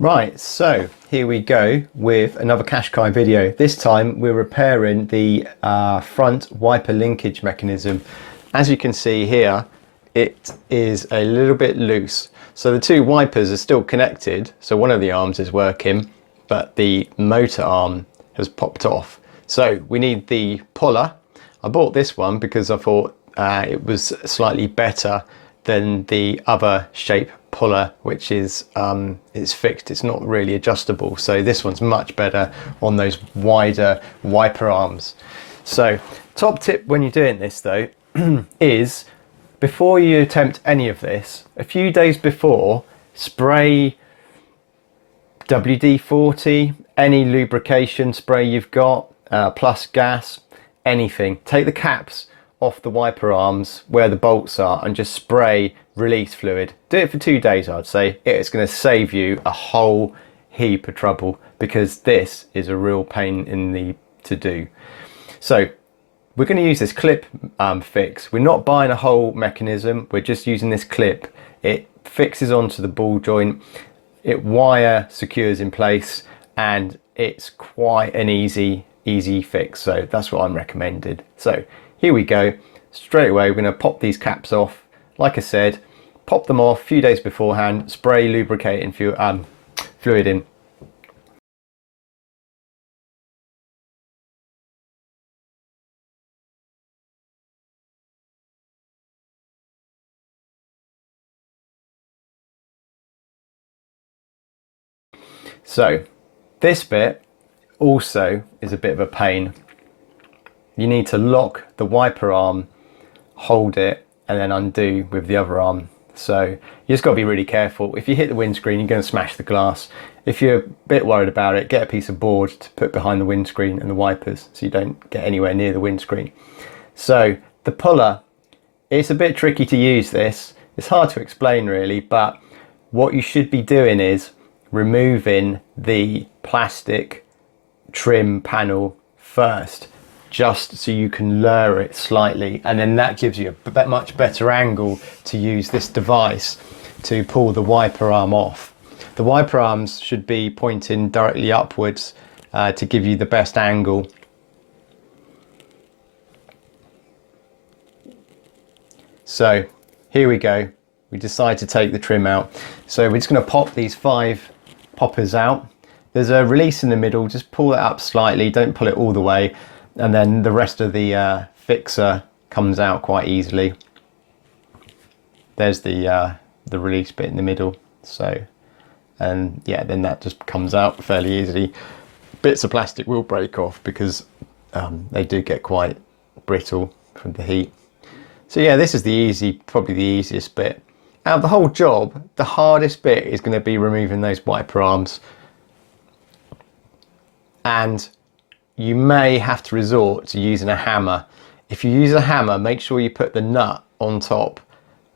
Right, so here we go with another Qashqai video. This time we're repairing the front wiper linkage mechanism. As you can see here, it is a little bit loose. So the two wipers are still connected, so one of the arms is working, but the motor arm has popped off. So we need the puller. I bought this one because I thought it was slightly better than the other shape puller, which is it's fixed, it's not really adjustable. So this one's much better on those wider wiper arms. So top tip when you're doing this though is before you attempt any of this, a few days before, spray WD-40, any lubrication spray you've got, plus gas, anything. Take the caps off the wiper arms where the bolts are and just spray release fluid. Do it for 2 days, I'd say. It's going to save you a whole heap of trouble because this is a real pain in the to do. So we're going to use this clip fix. We're not buying a whole mechanism, we're just using this clip. It fixes onto the ball joint, it wire secures in place, and it's quite an easy fix. So that's what I'm recommended. So here we go. Straight away, we're going to pop these caps off. Like I said, pop them off a few days beforehand, spray lubricating fluid in. So this bit also is a bit of a pain. You need to lock the wiper arm, hold it, and then undo with the other arm. So you just got to be really careful. If you hit the windscreen, you're going to smash the glass. If you're a bit worried about it, get a piece of board to put behind the windscreen and the wipers so you don't get anywhere near the windscreen. So the puller, it's a bit tricky to use this. It's hard to explain really, but what you should be doing is removing the plastic trim panel first, just so you can lower it slightly, and then that gives you a much better angle to use this device to pull the wiper arm off. The wiper arms should be pointing directly upwards to give you the best angle. So here we go, we decide to take the trim out. So we're just going to pop these 5 poppers out. There's a release in the middle, just pull it up slightly, don't pull it all the way, and then the rest of the fixer comes out quite easily. There's the release bit in the middle. So, and yeah, then that just comes out fairly easily. Bits of plastic will break off because they do get quite brittle from the heat. So yeah, this is probably the easiest bit. Out of the whole job, the hardest bit is going to be removing those wiper arms. And you may have to resort to using a hammer. If you use a hammer, make sure you put the nut on top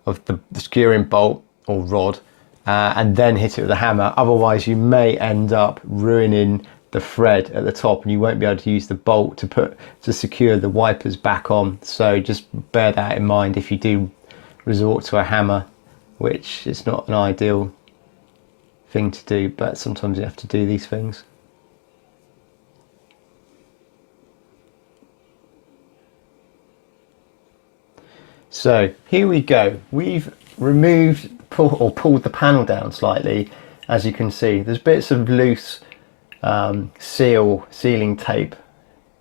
of the securing bolt or rod and then hit it with a hammer. Otherwise you may end up ruining the thread at the top and you won't be able to use the bolt to secure the wipers back on. So just bear that in mind if you do resort to a hammer, which is not an ideal thing to do, but sometimes you have to do these things. So here we go. We've removed or pulled the panel down slightly. As you can see, there's bits of loose sealing tape,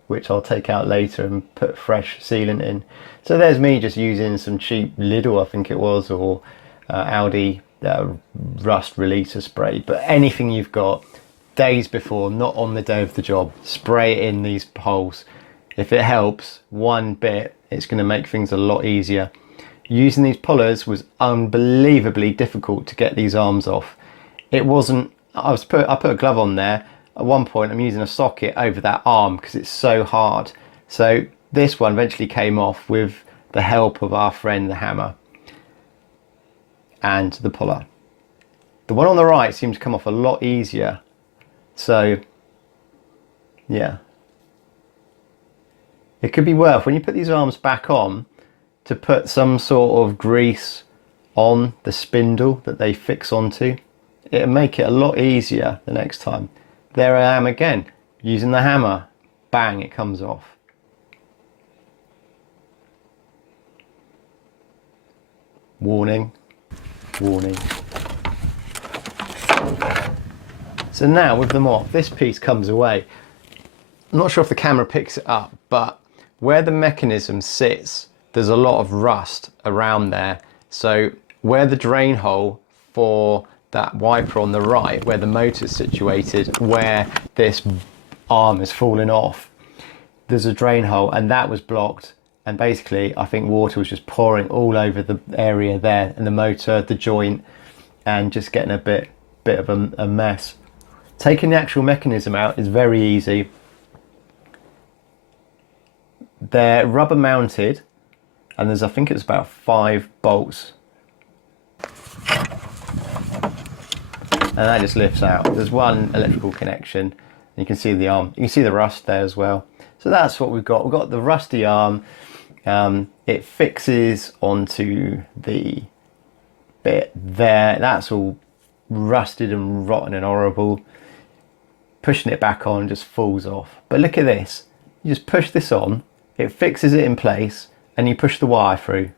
which I'll take out later and put fresh sealant in. So there's me just using some cheap Lidl, I think it was, or Audi rust releaser spray. But anything you've got, days before, not on the day of the job, spray it in these holes. If it helps one bit, it's going to make things a lot easier. Using these pullers was unbelievably difficult to get these arms off. It wasn't, I put a glove on there. At one point I'm using a socket over that arm because it's so hard. So this one eventually came off with the help of our friend the hammer and the puller. The one on the right seems to come off a lot easier. So yeah. It could be worth, when you put these arms back on, to put some sort of grease on the spindle that they fix onto. it'll make it a lot easier the next time. There I am again, using the hammer. Bang, it comes off. Warning, warning. So now with the mop, this piece comes away. I'm not sure if the camera picks it up, but where the mechanism sits, there's a lot of rust around there. So where the drain hole for that wiper on the right, where the motor is situated, where this arm is falling off, there's a drain hole, and that was blocked. And basically I think water was just pouring all over the area there, and the motor, the joint, and just getting a bit of a mess. Taking the actual mechanism out is very easy. They're rubber mounted, and there's, I think it's about 5 bolts, and that just lifts out. There's one electrical connection. You can see the arm, you can see the rust there as well. So that's what we've got. We've got the rusty arm. It fixes onto the bit there. That's all rusted and rotten and horrible. Pushing it back on just falls off. But look at this. You just push this on, it fixes it in place, and you push the wire through.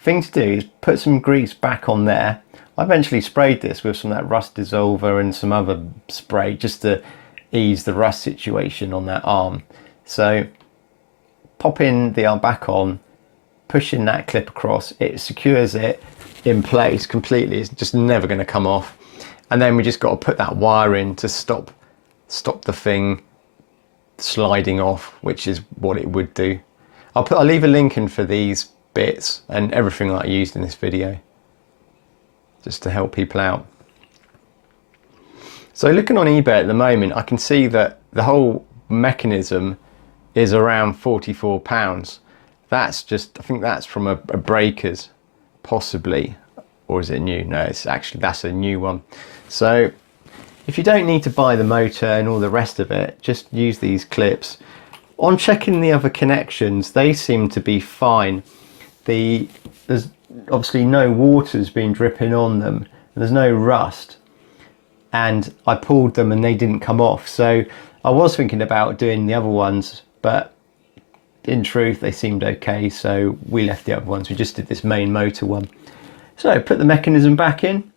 Thing to do is put some grease back on there. I eventually sprayed this with some of that rust dissolver and some other spray just to ease the rust situation on that arm. So popping the arm back on, pushing that clip across, it secures it in place completely. It's just never going to come off. And then we just got to put that wire in to stop the thing sliding off, which is what it would do. I'll leave a link in for these bits and everything that I used in this video, just to help people out. So looking on eBay at the moment, I can see that the whole mechanism is around £44. That's just, I think that's from a Breakers, possibly, or is it new? No, it's actually, that's a new one. So if you don't need to buy the motor and all the rest of it, just use these clips. On checking the other connections, they seem to be fine. There's obviously no water's been dripping on them, and there's no rust, and I pulled them and they didn't come off. So I was thinking about doing the other ones, but in truth they seemed okay, so we left the other ones. We just did this main motor one. So put the mechanism back in,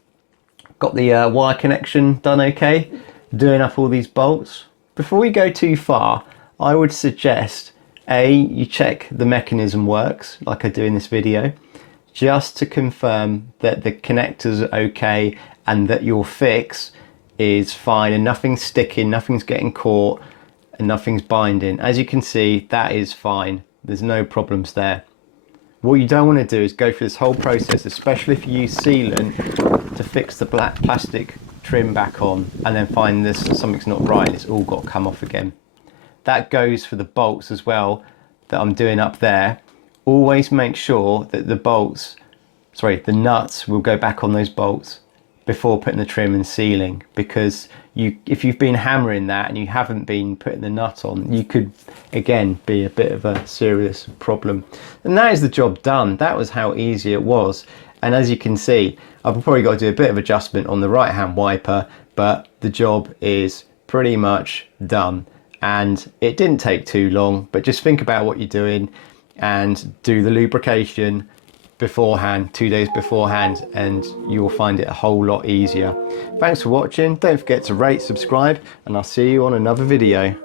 got the wire connection done okay, doing up all these bolts. Before we go too far, I would suggest you check the mechanism works like I do in this video, just to confirm that the connectors are okay and that your fix is fine and nothing's sticking, nothing's getting caught and nothing's binding. As you can see, that is fine. There's no problems there. What you don't want to do is go through this whole process, especially if you use sealant, to fix the black plastic trim back on and then find this something's not right and it's all got to come off again. That goes for the bolts as well that I'm doing up there. Always make sure that the nuts will go back on those bolts before putting the trim and sealing, because if you've been hammering that and you haven't been putting the nut on, you could again be a bit of a serious problem. And that is the job done. That was how easy it was. And as you can see, I've probably got to do a bit of adjustment on the right hand wiper, but the job is pretty much done. And it didn't take too long, but just think about what you're doing and do the lubrication beforehand, 2 days beforehand, and you'll find it a whole lot easier. Thanks for watching. Don't forget to rate, subscribe, and I'll see you on another video.